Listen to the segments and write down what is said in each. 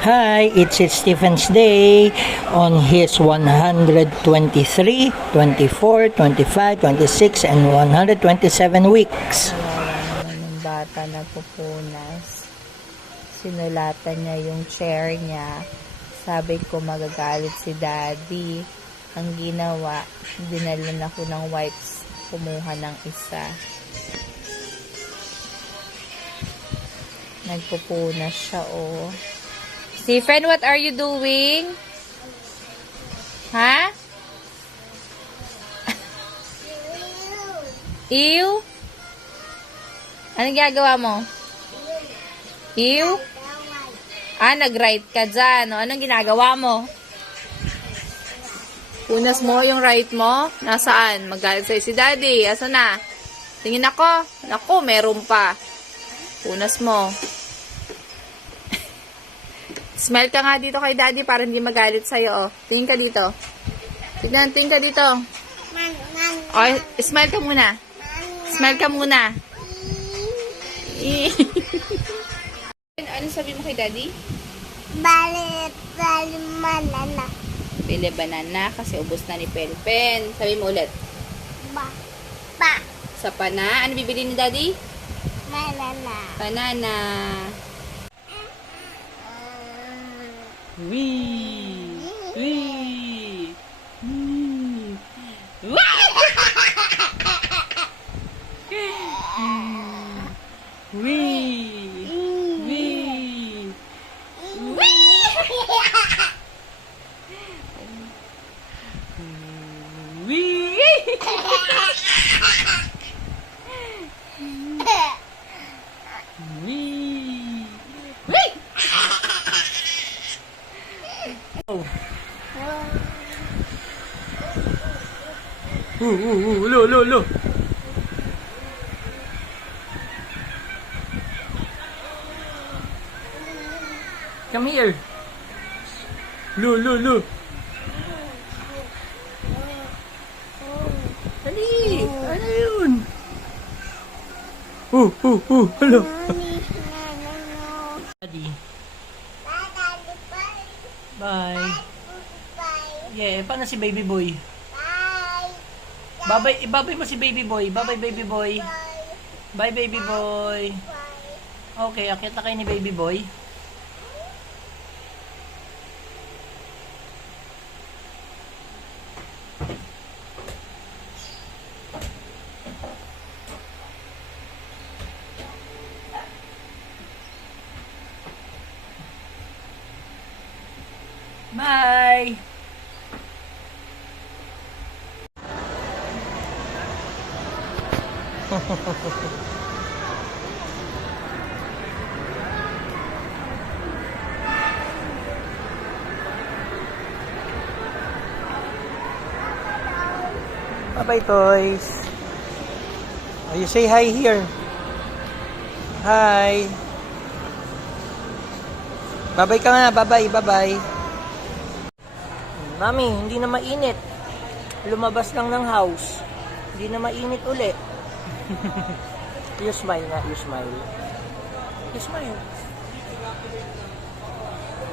Hi, it's Stephen's Day on his 123, 24, 25, 26, and 127 weeks. Yung bata na pupunas. Sinulatan niya yung chair niya. Sabi ko magagalit si Daddy. Ang ginawa, dinalan ako ng wipes. Kumuha ng isa. Nagpupunas siya, oh. Stephen, what are you doing? Ha? Ew? Anong ginagawa mo? Ew? Nag-right ka dyan. Anong ginagawa mo? Punas mo yung right mo? Nasaan? Magalit sa'yo si Daddy. Asa na? Tingin ako. Naku, meron pa. Punas mo. Smile ka nga dito kay Daddy para hindi magalit sa'yo, oh. Tingin ka dito. Tingin ka dito. Oh, smile ka muna. Smile ka muna. Ano sabi mo kay Daddy? Bali banana. Bili banana kasi ubos na ni Pelpen. Sabi mo ulit. Ba. Sa pana. Ano bibili ni Daddy? Banana. Banana. Wee! Wee! Wee! Wee! Wee! Lo. Come here. Lo. Dali. Ano yun? Hello. Daddy. Bye. Yeah, paano si baby boy? Babay mo si baby boy. Bye baby boy. Bye baby boy. Okay, akit na kayo ni baby boy. Bye. Bye-bye, toys. Oh, you say hi here. Hi. Bye-bye ka nga. Bye-bye. Mami, hindi na mainit. Lumabas lang ng house. Hindi na mainit uli. You smile nga, you smile. You smile.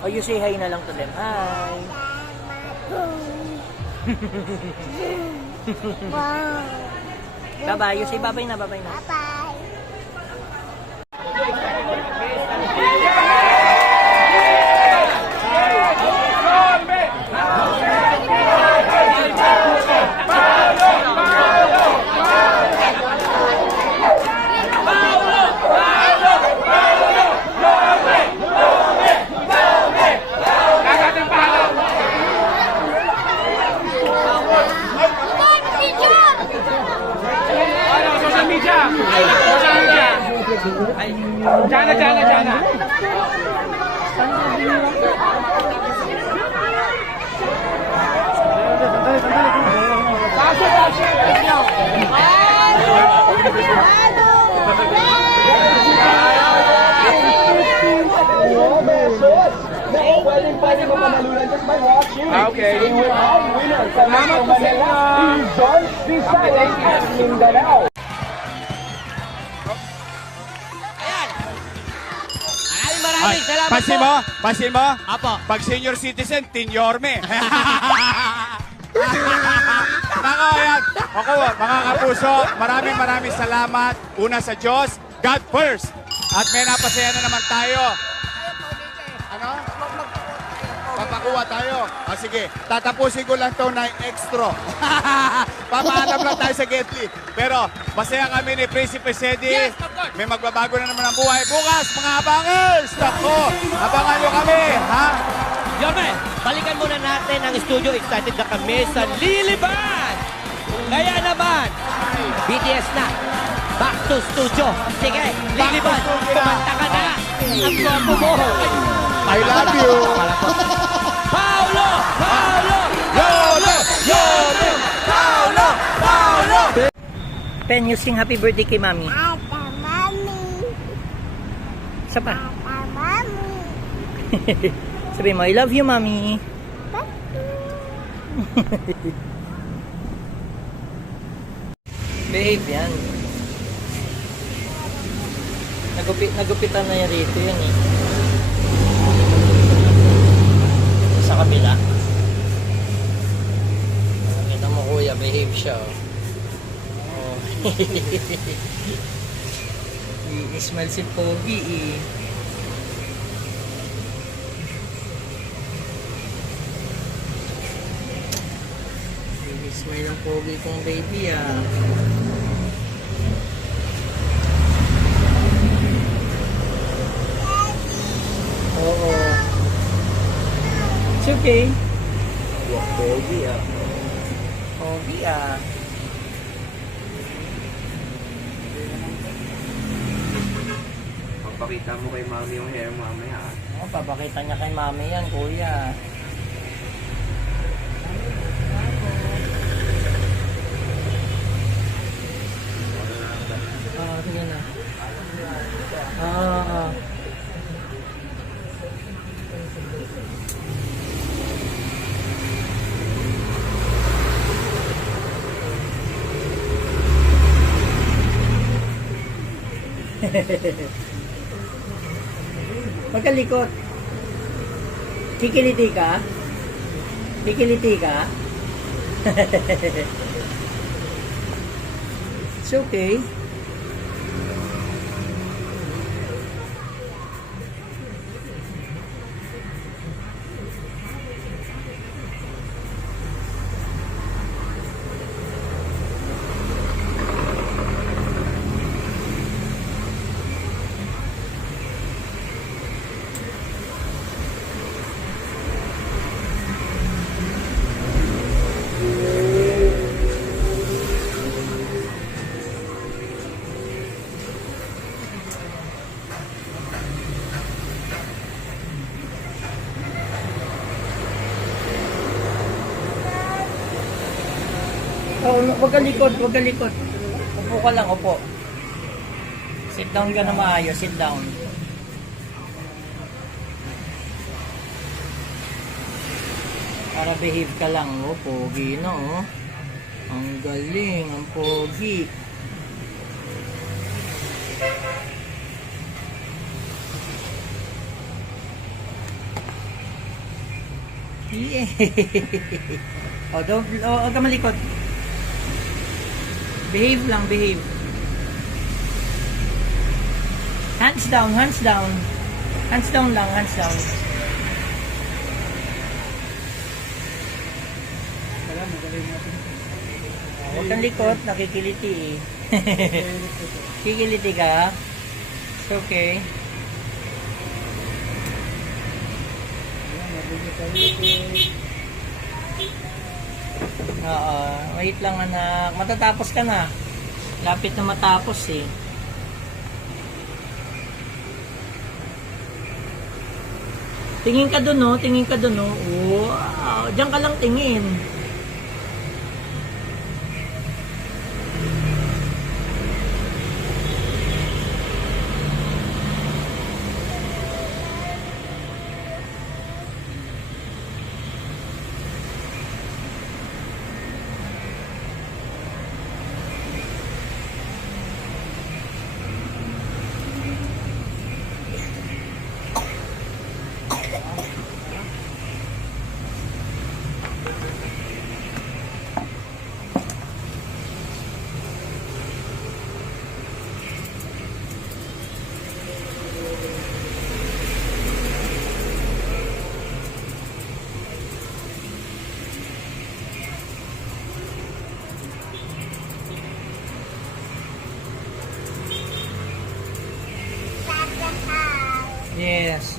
Oh, you say hi na lang to them. Hi. Wow. Bye-bye. You say bye-bye na, bye-bye na. Bye. Jana. Okay. Salamat po sa inyo. John Visayas at Mindanao. Maraming salamat po. Pansin mo? Apo. Pag senior citizen, tinyorme. Nako, yan. Ako, mga kapuso, maraming salamat. Una sa Diyos, God first. At may napasaya na naman tayo. Ano? Papakuha tayo. Sige, tatapusin ko lang to na extra. Papaalam lang tayo sa Getly. Pero masaya kami ni Prinsipe Sedi. Yes, of course. May magbabago na naman ang buhay. Bukas, mga abangers! Ako, abangan nyo kami, ha? Yorme, balikan muna natin ang studio. Excited na kami sa Liliban. Kaya naman, BTS na. Back to studio. Sige, Liliban, to studio na. kumanta ka na. Ang guwapo mo. I love you. Paolo! Paolo! Yole! Yole! Paolo! Paolo! Pen, you sing happy birthday kay Mami. Ata mami. Isa pa. Ata mami. Sabi mo, I love you, Mami. Babe, yan. Nagupitan na yan rito yan eh. Sa kabila. Kita mo kuya, behave siya oh. Oh. I-smile si Pogi eh. I-smile ang Pogi kong baby ah. Oo. It's okay. Pogi ah. Pogi ah. Papakita mo kay mami yung hair mamaya. Oh, papakita niya kay mami yan, kuya. Sige na. Magkalikot. Kikiliti ka? Kikiliti ka? It's okay. Oh, wag ka likod, wag ka likod. Upo ka lang, upo. Sit down ka na maayos, sit down. Para behave ka lang, oh, pogi na, oh. Ang galing, ang pogi. Yeah. Oh, huwag ka malikot. Behave lang, behave. Hands down, hands down. Hands down lang, hands down. Huwag kang likot, nakikiliti eh. Kikiliti ka? It's okay. Oo, wait lang anak. Matatapos ka na. Lapit na matapos eh. Tingin ka dun, no? Tingin ka dun, no? Wow! Diyan ka lang tingin.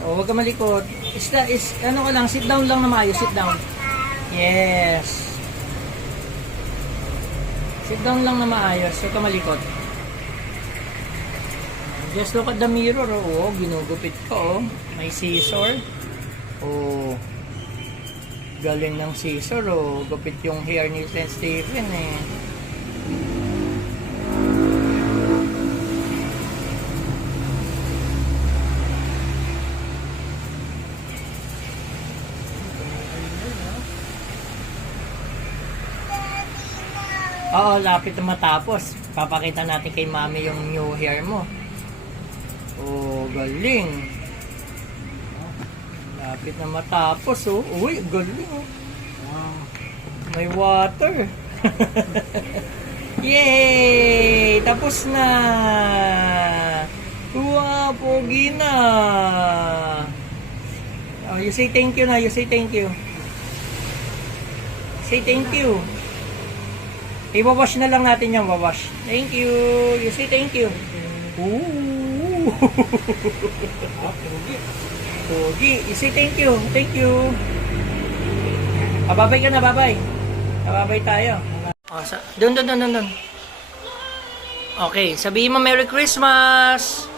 Oh, huwag ka malikot. Ano ka lang, sit down lang na maayos, sit down. Yes. Sit down lang na maayos, huwag ka malikot. Just look at the mirror, oh, ginugupit ko, oh. May scissor. Oh. Galing ng scissor, oh. Gupit yung hair ni Stephen, eh. Oo, lapit na matapos. Papakita natin kay mami yung new hair mo. Oh, galing. Lapit na matapos, oh. Uy, galing, oh. May water. Yay! Tapos na. Wow, pogi na. Oh, you say thank you na. You say thank you. Say thank you. Iwawash na lang natin yung wawash. Thank you. You say thank you. Ooh. Pogi. You say thank you. Thank you. Babay ka na, babay. Babay tayo. Oh, dun. Okay, sabihin mo Merry Christmas.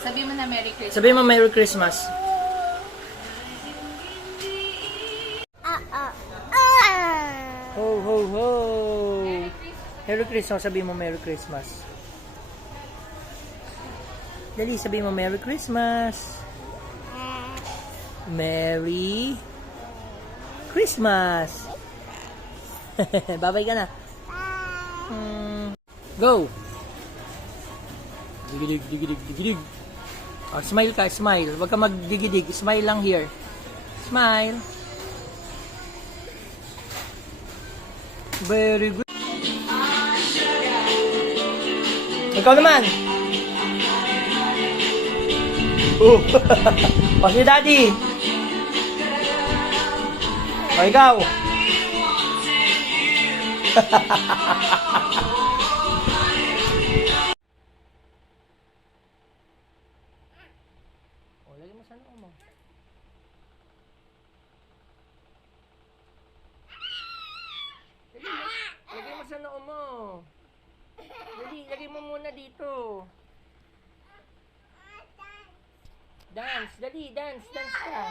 Sabi mo na Merry Christmas. Sabihin mo Merry Christmas. Ho, ho, ho. Merry Christmas. Sabihin mo Merry Christmas. Dali, sabihin mo Merry Christmas. Merry Christmas. Babay ka na. Go. Digidig. Oh, smile ka, smile. Huwag ka magdigidig. Smile lang here. Smile. Very good. Ikaw naman. Oh. O si Daddy. O ikaw. O, lagay mo sa noo mo. Lagay mo sa noo mo. Dali, lagay mo muna dito. Dance, dali, dance ka.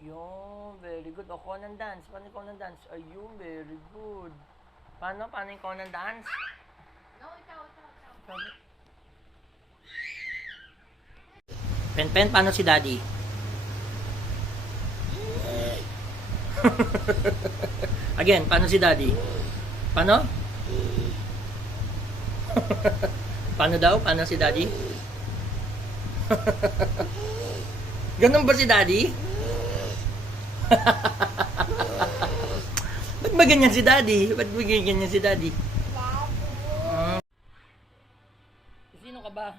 Yun, very good. O, ko ng dance. Paano ikaw ng dance? Ayun, very good. Paano ikaw ng dance? No, ikaw. Pen, paano si Daddy? Again, paano si Daddy? Paano? Paano daw? Paano si Daddy? Ganun ba si Daddy? Ba't ba ganyan si Daddy? Ba't ba ganyan si Daddy? Sino ka ba?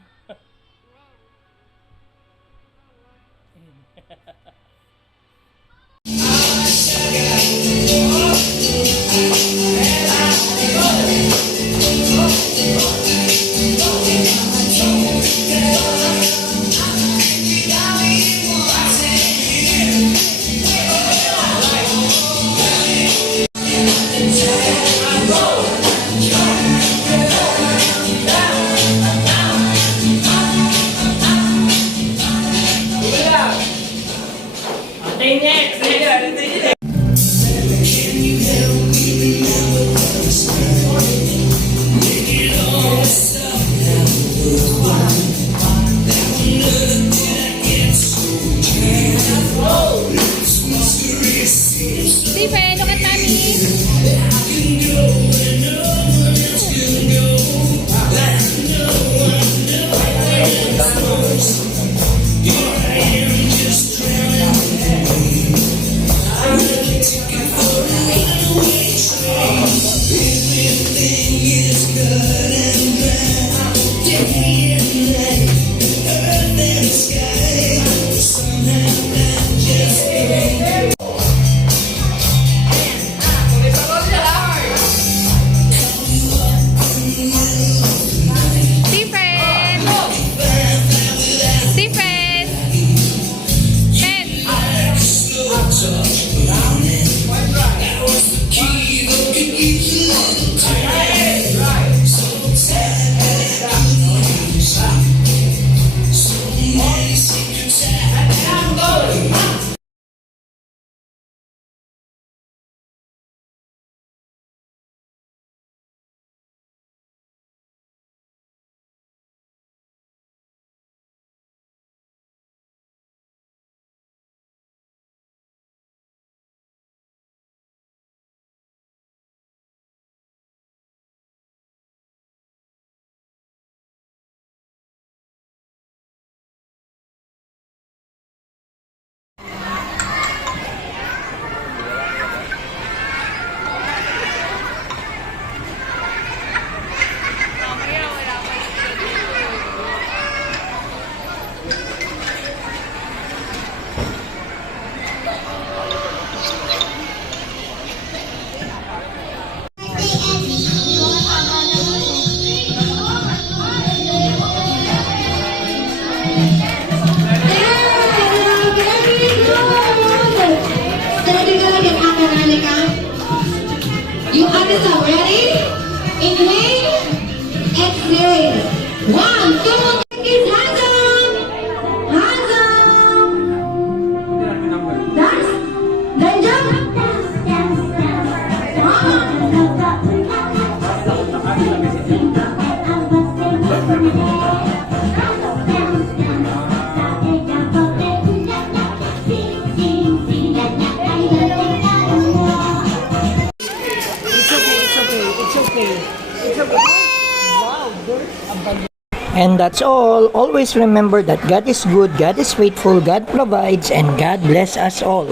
Okay. 1, 2, 3, hands up! Hands up! Dance! Then jump! And that's all. Always remember that God is good, God is faithful, God provides, and God bless us all.